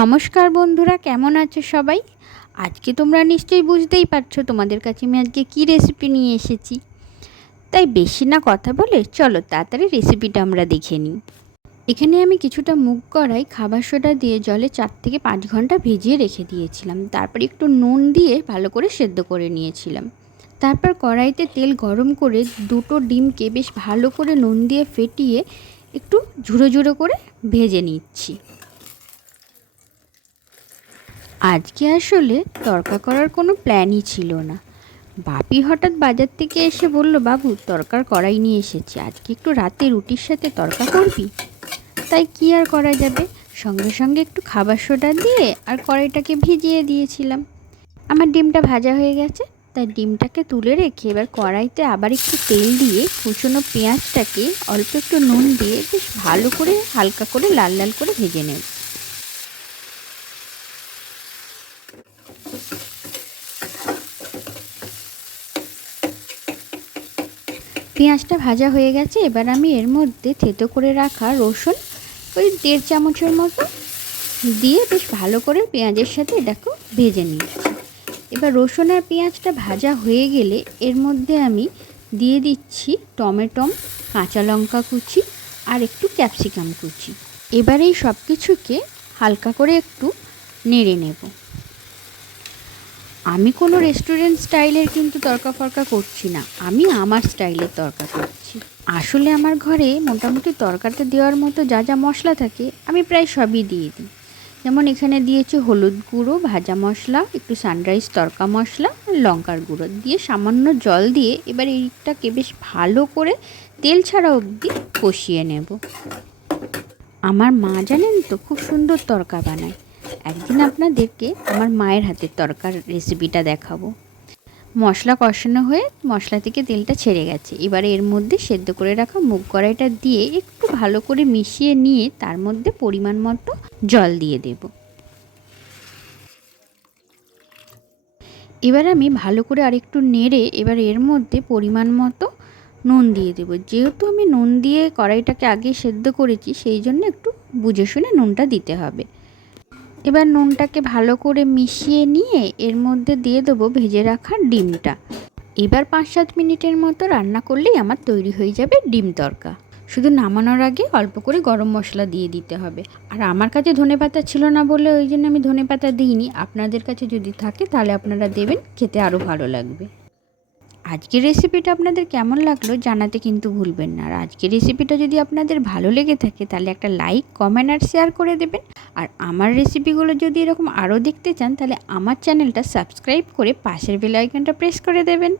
নমস্কার বন্ধুরা, কেমন আছো সবাই? আজকে তোমরা নিশ্চয়ই বুঝতেই পারছ তোমাদের কাছে আমি আজকে কী রেসিপি নিয়ে এসেছি। তাই বেশি না কথা বলে চলো তাড়াতাড়ি রেসিপিটা আমরা দেখে নিই। এখানে আমি কিছুটা মুগ কড়াই, খাবার সোডা দিয়ে জলে চার থেকে পাঁচ ঘণ্টা ভিজিয়ে রেখে দিয়েছিলাম। তারপর একটু নুন দিয়ে ভালো করে সেদ্ধ করে নিয়েছিলাম। তারপর কড়াইতে তেল গরম করে দুটো ডিমকে বেশ ভালো করে নুন দিয়ে ফেটিয়ে একটু ঝুড়ো ঝুড়ো করে ভেজে নিচ্ছি। আজকে আসলে তরকা করার কোনো প্ল্যানই ছিল না। বাপি হঠাৎ বাজার থেকে এসে বলল, বাবু, তরকার কড়াই নিয়ে এসেছি। আজকে একটু রাতে রুটির সাথে তরকা করবি? তাই কি আর করা যাবে? সঙ্গে সঙ্গে একটু খাবার সোডা দিয়ে আর কড়াইটাকে ভিজিয়ে দিয়েছিলাম। আমার ডিমটা ভাজা হয়ে গেছে, তাই ডিমটাকে তুলে রেখে এবার কড়াইতে আবার একটু তেল দিয়ে কুচনো পেঁয়াজটাকে অল্প একটু নুন দিয়ে বেশ ভালো করে হালকা করে লাল লাল করে ভেজে নেব। পেঁয়াজটা ভাজা হয়ে গেছে, এবার আমি এর মধ্যে থেতো করে রাখা রসুন, ওই দেড় চামচের মতো দিয়ে বেশ ভালো করে পেঁয়াজের সাথে দেখো ভেজে নিচ্ছি এবার রসুন আর পেঁয়াজটা ভাজা হয়ে গেলে এর মধ্যে আমি দিয়ে দিচ্ছি টমেটম কাঁচা লঙ্কা কুচি আর একটু ক্যাপসিকাম কুচি। এবার এই সব কিছুকে হালকা করে একটু নেড়ে নেব। আমি কোনো রেস্টুরেন্ট স্টাইলের কিন্তু তরকা ফরকা করছি না। আমি আমার স্টাইলের তরকা করছি। আসলে আমার ঘরে মোটামুটি তরকাতে দেওয়ার মতো যা যা মশলা থাকে, আমি প্রায় সবই দিয়ে দিই। যেমন এখানে দিয়েছি হলুদ গুঁড়ো, ভাজা মশলা, একটু সানরাইজ তরকা মশলা লঙ্কার গুঁড়ো। দিয়ে সামান্য জল দিয়ে এবার এইটাকে বেশ ভালো করে তেল ছাড়া অবধি কষিয়ে নেব। আমার মা জানেন তো, খুব সুন্দর তরকা বানায়। একদিন আপনাদেরকে আমার মায়ের হাতের তরকার রেসিপিটা দেখাবো। মশলা কষানো হয়ে মশলা থেকে তেলটা ছেড়ে গেছে। এবারে এর মধ্যে সেদ্ধ করে রাখা মুগ কড়াইটা দিয়ে একটু ভালো করে মিশিয়ে নিয়ে তার মধ্যে পরিমাণ মতো জল দিয়ে দেব। এবার আমি ভালো করে আরেকটু নেড়ে এবার এর মধ্যে পরিমাণ মতো নুন দিয়ে দেব। যেহেতু আমি নুন দিয়ে কড়াইটাকে আগে সেদ্ধ করেছি, সেই জন্য একটু বুঝে শুনে নুনটা দিতে হবে। এবার নুনটাকে ভালো করে মিশিয়ে নিয়ে এর মধ্যে দিয়ে দেবো ভেজে রাখা ডিমটা। এবার পাঁচ সাত মিনিটের মতো রান্না করলেই আমার তৈরি হয়ে যাবে ডিম তরকা। শুধু নামানোর আগে অল্প করে গরম মশলা দিয়ে দিতে হবে। আর আমার কাছে ধনে পাতা ছিল না বলে ওই জন্য আমি ধনে পাতা দিইনি। আপনাদের কাছে যদি থাকে তাহলে আপনারা দেবেন, খেতে আরও ভালো লাগবে। আজকের রেসিপিটা আপনাদের কেমন লাগল জানাতে কিন্তু ভুলবেন না। আর আজকের রেসিপিটা যদি আপনাদের ভালো লেগে থাকে তাহলে একটা লাইক, কমেন্ট আর শেয়ার করে দেবেন। আর আমার রেসিপিগুলো যদি এরকম আরও দেখতে চান, তাহলে আমার চ্যানেলটা সাবস্ক্রাইব করে পাশের বেল আইকনটা প্রেস করে দেবেন।